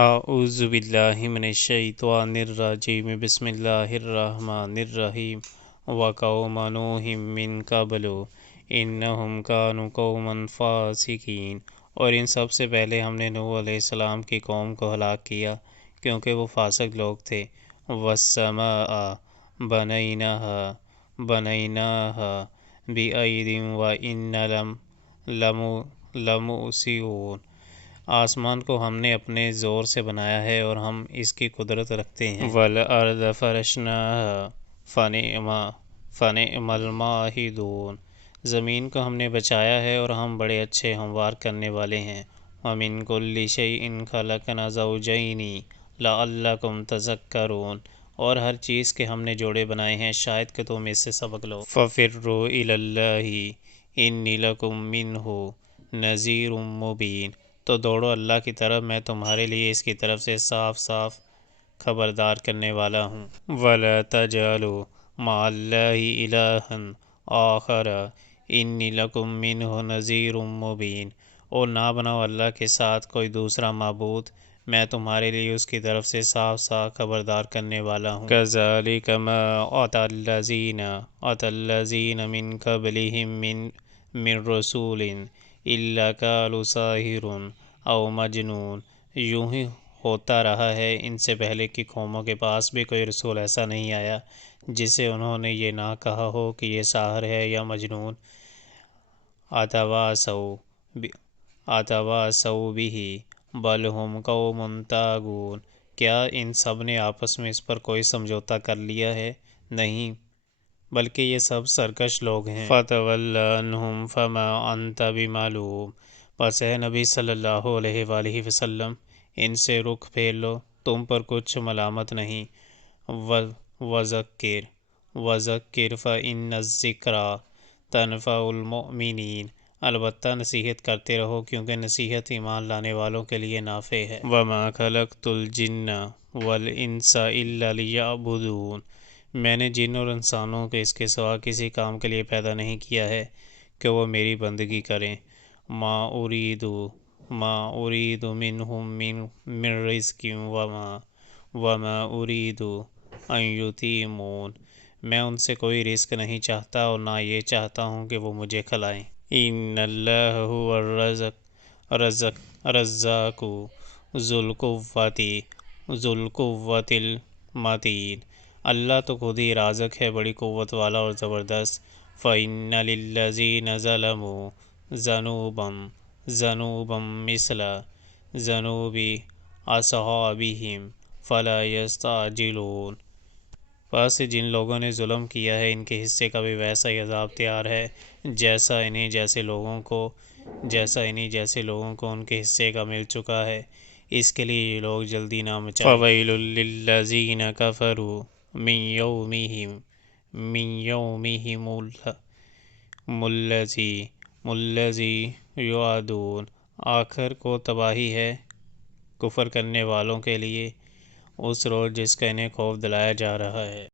اعوذ باللہ من الشیطان الرجیم بسم اللہ الرحمن الرحیم وقوم نوح من قبل انہم کانوا قوما فاسقین، اور ان سب سے پہلے ہم نے نوح علیہ السلام کی قوم کو ہلاک کیا کیونکہ وہ فاسق لوگ تھے۔ والسماء بنیناہا بأید وإنا لموسعون، آسمان کو ہم نے اپنے زور سے بنایا ہے اور ہم اس کی قدرت رکھتے ہیں۔ والارض فرشناہا فنعم الماہدون، زمین کو ہم نے بچایا ہے اور ہم بڑے اچھے ہموار کرنے والے ہیں۔ ومن کل شیء خلقنا زوجین لعلکم تذکرون، اور ہر چیز کے ہم نے جوڑے بنائے ہیں شاید کہ تم اس سے سبق لو۔ ففروا الی اللہ انی لکم منہ نذیر مبین، تو دوڑو اللہ کی طرف، میں تمہارے لیے اس کی طرف سے صاف صاف خبردار کرنے والا ہوں۔ ولا تجعلوا مع اللہ الہا آخر انی لکم منہ نذیر مبین، اور نہ بناؤ اللہ کے ساتھ کوئی دوسرا معبود، میں تمہارے لیے اس کی طرف سے صاف صاف خبردار کرنے والا ہوں۔ کذالک ما أتى الذین من قبلہم من رسول الا قالوا ساحر او مجنون، یوں ہی ہوتا رہا ہے ان سے پہلے کی قوموں کے پاس بھی کوئی رسول ایسا نہیں آیا جسے انہوں نے یہ نہ کہا ہو کہ یہ ساحر ہے یا مجنون۔ اتواصوا بہ بل ھم قوم طاغون، کیا ان سب نے آپس میں اس پر کوئی سمجھوتا کر لیا ہے؟ نہیں، بلکہ یہ سب سرکش لوگ ہیں۔ فتول عنہم فما انت بملوم، پس اے نبی صلی اللہ علیہ وآلہ وسلم ان سے رخ پھیر لو، تم پر کچھ ملامت نہیں۔ وذکر فإن الذکریٰ تنفع المؤمنین، البتہ نصیحت کرتے رہو کیونکہ نصیحت ایمان لانے والوں کے لیے نافع ہے۔ وما خلقت الجن والانس الا لیعبدون، میں نے جن اور انسانوں کو اس کے سوا کسی کام کے لیے پیدا نہیں کیا ہے کہ وہ میری بندگی کریں۔ ما اريد منهم من رزق وما اريد ان يطعمون، میں ان سے کوئی رزق نہیں چاہتا اور نہ یہ چاہتا ہوں کہ وہ مجھے کھلائیں۔ ان اللہ هو الرزاق ذو القوة المتین، اللہ تو خود ہی رازق ہے، بڑی قوت والا اور زبردست۔ فإن للذین ظلموا ذنوبا مثل ذنوب اصحابہم فلا یستعجلون، پس جن لوگوں نے ظلم کیا ہے ان کے حصے کا بھی ویسا ہی عذاب تیار ہے جیسا انہیں جیسے لوگوں کو ان کے حصے کا مل چکا ہے، اس کے لیے یہ لوگ جلدی نہ مچائیں۔ فویل للذین کفروا من یومہم الذی یوعدون، آخر کو تباہی ہے کفر کرنے والوں کے لیے اس روز جس کا انہیں خوف دلایا جا رہا ہے۔